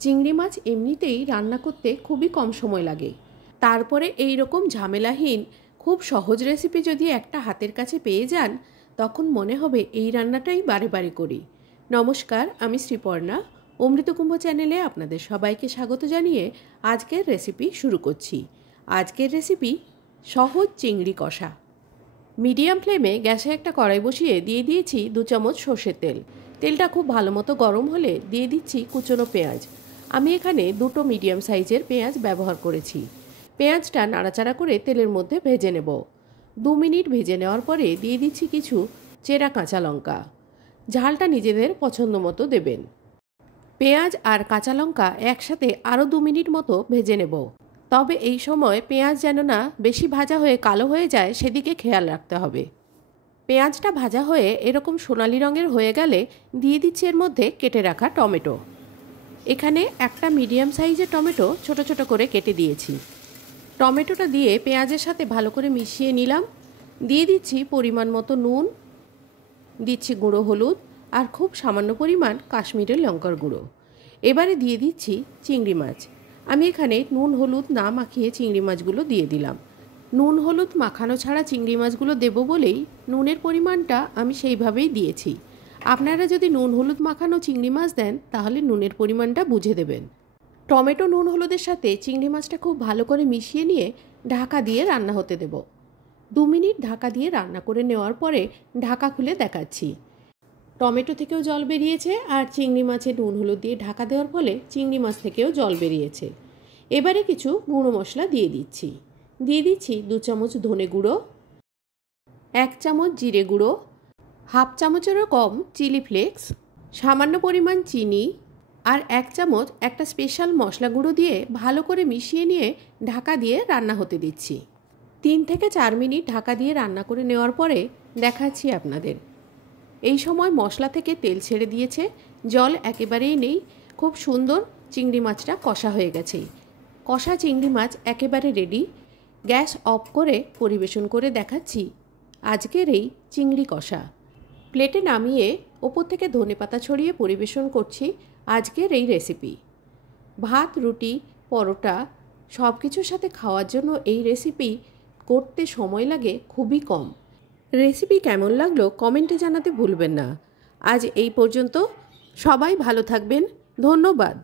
চিংড়ি মাছ এমনিতেই রান্না করতে খুবই কম সময় লাগে, তারপরে এই রকম ঝামেলাহীন খুব সহজ রেসিপি যদি একটা হাতের কাছে পেয়ে যান, তখন মনে হবে এই রান্নাটাই বারে বারে করি। নমস্কার, আমি শ্রীপর্ণা। অমৃতকুম্ভ চ্যানেলে আপনাদের সবাইকে স্বাগত জানিয়ে আজকের রেসিপি শুরু করছি। আজকের রেসিপি সহজ চিংড়ি কষা। মিডিয়াম ফ্লেমে গ্যাসে একটা কড়াই বসিয়ে দিয়ে দিয়েছি 2 চামচ সর্ষের তেল। তেলটা খুব ভালো মতো গরম হলে দিয়ে দিচ্ছি কুচনো পেঁয়াজ। আমি এখানে 2টো মিডিয়াম সাইজের পেঁয়াজ ব্যবহার করেছি। পেঁয়াজটা নাড়াচাড়া করে তেলের মধ্যে ভেজে নেব। 2 মিনিট ভেজে নেওয়ার পরে দিয়ে দিচ্ছি কিছু চেরা কাঁচা লঙ্কা। ঝালটা নিজেদের পছন্দ মতো দেবেন। পেঁয়াজ আর কাঁচা লঙ্কা একসাথে আরও 2 মিনিট মতো ভেজে নেব। তবে এই সময় পেঁয়াজ যেন না বেশি ভাজা হয়ে কালো হয়ে যায়, সেদিকে খেয়াল রাখতে হবে। পেঁয়াজটা ভাজা হয়ে এরকম সোনালি রঙের হয়ে গেলে দিয়ে দিচ্ছি এর মধ্যে কেটে রাখা টমেটো। এখানে একটা মিডিয়াম সাইজের টমেটো ছোট ছোট করে কেটে দিয়েছি। টমেটোটা দিয়ে পেঁয়াজের সাথে ভালো করে মিশিয়ে নিলাম। দিয়ে দিচ্ছি পরিমাণ মতো নুন, দিচ্ছি গুঁড়ো হলুদ আর খুব সামান্য পরিমাণ কাশ্মীরের লঙ্কার গুঁড়ো। এবারে দিয়ে দিচ্ছি চিংড়ি মাছ। আমি এখানে নুন হলুদ না মাখিয়ে চিংড়ি মাছগুলো দিয়ে দিলাম। নুন হলুদ মাখানো ছাড়া চিংড়ি মাছগুলো দেবো বলেই নুনের পরিমাণটা আমি সেইভাবেই দিয়েছি। আপনারা যদি নুন হলুদ মাখানো চিংড়ি মাছ দেন তাহলে নুনের পরিমাণটা বুঝে দেবেন। টমেটো নুন হলুদের সাথে চিংড়ি মাছটা খুব ভালো করে মিশিয়ে নিয়ে ঢাকা দিয়ে রান্না হতে দেব। 2 মিনিট ঢাকা দিয়ে রান্না করে নেওয়ার পরে ঢাকা খুলে দেখাচ্ছি। টমেটো থেকেও জল বেরিয়েছে আর চিংড়ি মাছে নুন হলুদ দিয়ে ঢাকা দেওয়ার ফলে চিংড়ি মাছ থেকেও জল বেরিয়েছে। এবারে কিছু গুঁড়ো মশলা দিয়ে দিচ্ছি। দিয়ে দিচ্ছি 2 চামচ ধনে গুঁড়ো, 1 চামচ জিরে গুঁড়ো, হাফ চামচেরও কম চিলি ফ্লেক্স, সামান্য পরিমাণ চিনি আর 1 চামচ একটা স্পেশাল মশলা গুঁড়ো দিয়ে ভালো করে মিশিয়ে নিয়ে ঢাকা দিয়ে রান্না হতে দিচ্ছি। 3 থেকে 4 মিনিট ঢাকা দিয়ে রান্না করে নেওয়ার পরে দেখাচ্ছি আপনাদের। এই সময় মশলা থেকে তেল ছেড়ে দিয়েছে, জল একেবারেই নেই। খুব সুন্দর চিংড়ি মাছটা কষা হয়ে গেছে। কষা চিংড়ি মাছ একেবারে রেডি। গ্যাস অফ করে পরিবেশন করে দেখাচ্ছি আজকের এই চিংড়ি কষা। প্লেটে নামিয়ে ওপর থেকে ধনেপাতা ছড়িয়ে পরিবেশন করছি আজকের এই রেসিপি। ভাত, রুটি, পরোটা সব কিছুর সাথে খাওয়ার জন্য এই রেসিপি করতে সময় লাগে খুবই কম। রেসিপি কেমন লাগলো কমেন্টে জানাতে ভুলবেন না। আজ এই পর্যন্ত। সবাই ভালো থাকবেন। ধন্যবাদ।